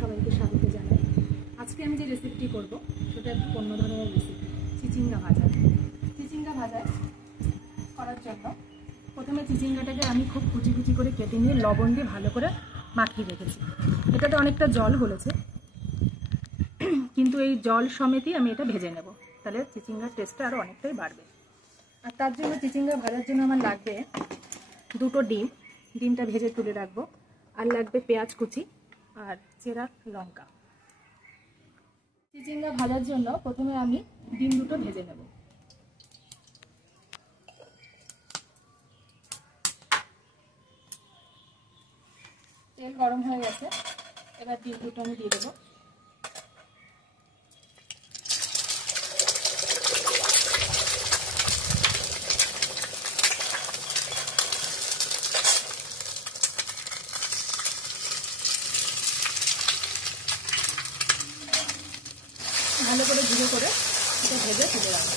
সবাইকে স্বাগত জানাই। আজকে আমি যে রেসিপিটি করব সেটা একটু অন্য ধরনের রেসিপি, চিচিঙ্গা ভাজা। চিচিঙ্গা ভাজা করার জন্য প্রথমে চিচিঙ্গাটাকে আমি খুব কুচি কুচি করে কেটে নিয়ে লবণ দিয়ে ভালো করে মাখিয়ে রেখেছি। এটাতে অনেকটা জল গলেছে, কিন্তু এই জল সমেতই আমি এটা ভেজে নেব, তাহলে চিচিঙ্গার টেস্টটা আরও অনেকটাই বাড়বে। আর তার জন্য চিচিঙ্গা ভাজার জন্য আমার লাগবে দুটো ডিম, ডিমটা ভেজে তুলে রাখবো। আর লাগবে পেঁয়াজ কুচি আর চেরা লঙ্কা। চিচিঙ্গা ভাজার জন্য প্রথমে আমি ডিম দুটো ভেজে নেব। তেল গরম হয়ে গেছে, এবার ডিম দুটো আমি দিয়ে দেবো। ভালো করে ধীরে করে এটা ভেজে তুলে রাখবো।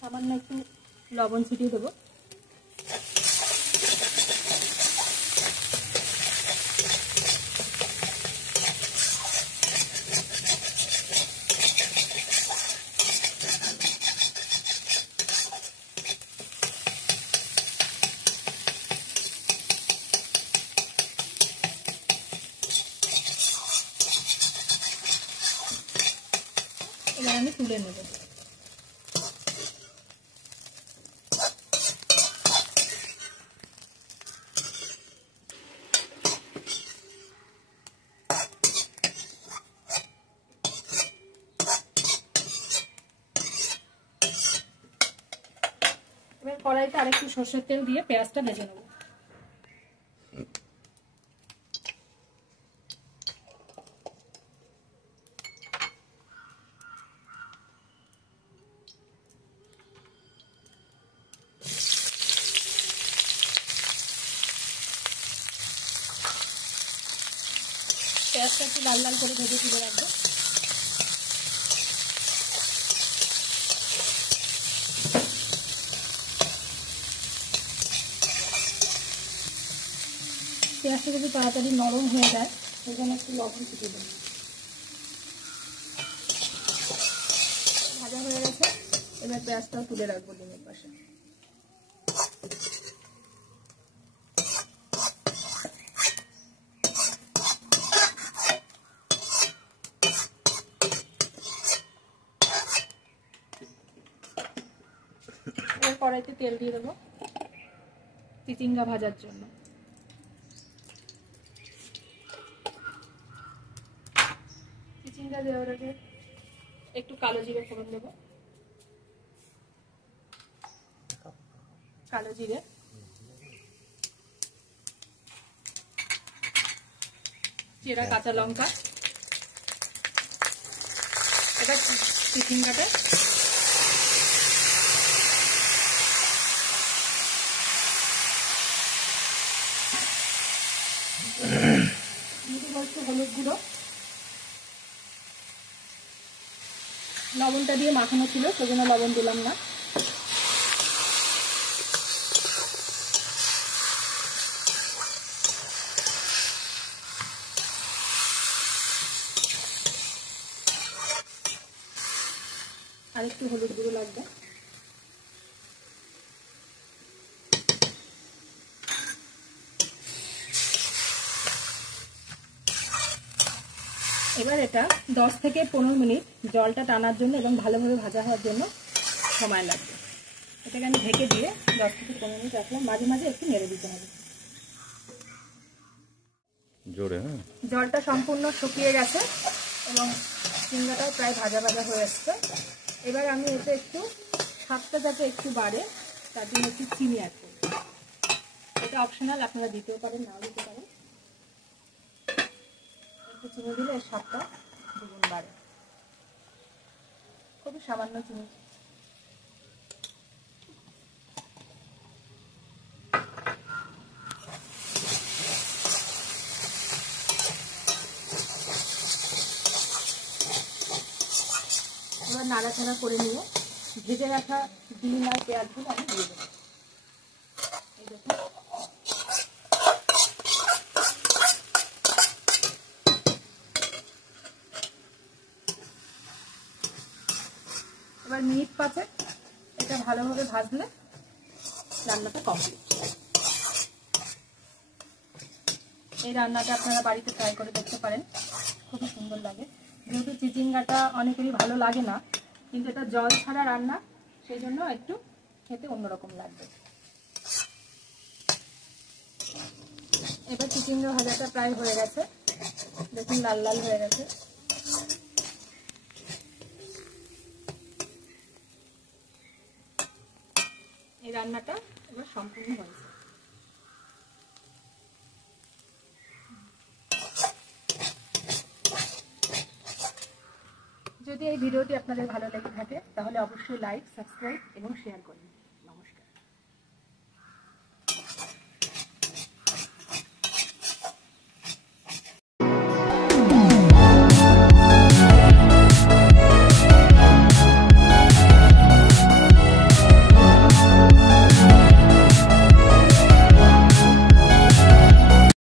সামান্য একটু লবণ ছিটিয়ে দেবো। এবার আমি তুলে নেব। এবার কড়াইতে আরেকটু সরষের তেল দিয়ে পেঁয়াজটা ভেজে নেব। পেঁয়াজটা একটু লাল লাল করে ভেজে তুলে রাখবো। পেঁয়াজটা যদি তাড়াতাড়ি নরম হয়ে যায় সেখানে একটু লবণ ছিটিয়ে দেবো। ভাজা হয়ে গেছে, এবার পেঁয়াজটাও তুলে রাখবো ডিমের পাশে। এবার কড়াইতে তেল দিয়ে দেবো চিচিঙ্গা ভাজার জন্য। চিচিঙ্গা দেওয়ার আগে একটু কালো জিরে ফোড়ন দেবো। কালো জিরে, চেরা কাঁচা লঙ্কা, এবার চিচিঙ্গাটা একটু হলুদ গুঁড়ো, লবণটা দিয়ে মাখানো ছিল সেজন্য লবণ দিলাম না। আর একটু হলুদ গুঁড়ো লাগবে। এবার এটা 10 থেকে 15 মিনিট জলটা টানার জন্য এবং ভালোভাবে ভাজা হওয়ার জন্য সময় লাগবে। এটাকে আমি ঢেকে দিয়ে 10 থেকে 15 মিনিট রাখলাম। মাঝে মাঝে একটু নেড়ে দিতে হবে। জলটা সম্পূর্ণ শুকিয়ে গেছে এবং চিংড়াটাও প্রায় ভাজা ভাজা হয়ে আসছে। এবার আমি এতে একটু স্বাদটা যাতে একটু বাড়ে তার জন্য একটু চিনি অ্যাড করব। এটা অপশনাল, আপনারা দিতেও পারেন, নাও দিতে পারেন। একটু চিনি দিলে এর স্বাদটা দ্বিগুণ বাড়ে। খুবই সামান্য চিনি। এবার নাড়াচাড়া করে নিয়ে ভেজে রাখা ডিম আর পেঁয়াজগুলো আমি দিয়ে দেবো। এই দেখুন, এবার মিনিট 5 এটা ভালোভাবে ভাজলে রান্নাটা কমপ্লিট। এই রান্নাটা আপনারা বাড়িতে ট্রাই করে দেখতে পারেন, খুবই সুন্দর লাগে। যেহেতু চিচিঙ্গাটা অনেকেরই ভালো লাগে না, কিন্তু এটা জল ছাড়া রান্না, সেই জন্য একটু খেতে অন্যরকম লাগবে। এবার চিচিঙ্গা ভাজাটা প্রায় হয়ে গেছে, দেখুন লাল লাল হয়ে গেছে। এই রান্নাটা এবার সম্পূর্ণ হয়েছে। যদি এই ভিডিওটি আপনাদের ভালো লেগে থাকে তাহলে অবশ্যই লাইক, সাবস্ক্রাইব এবং শেয়ার করুন।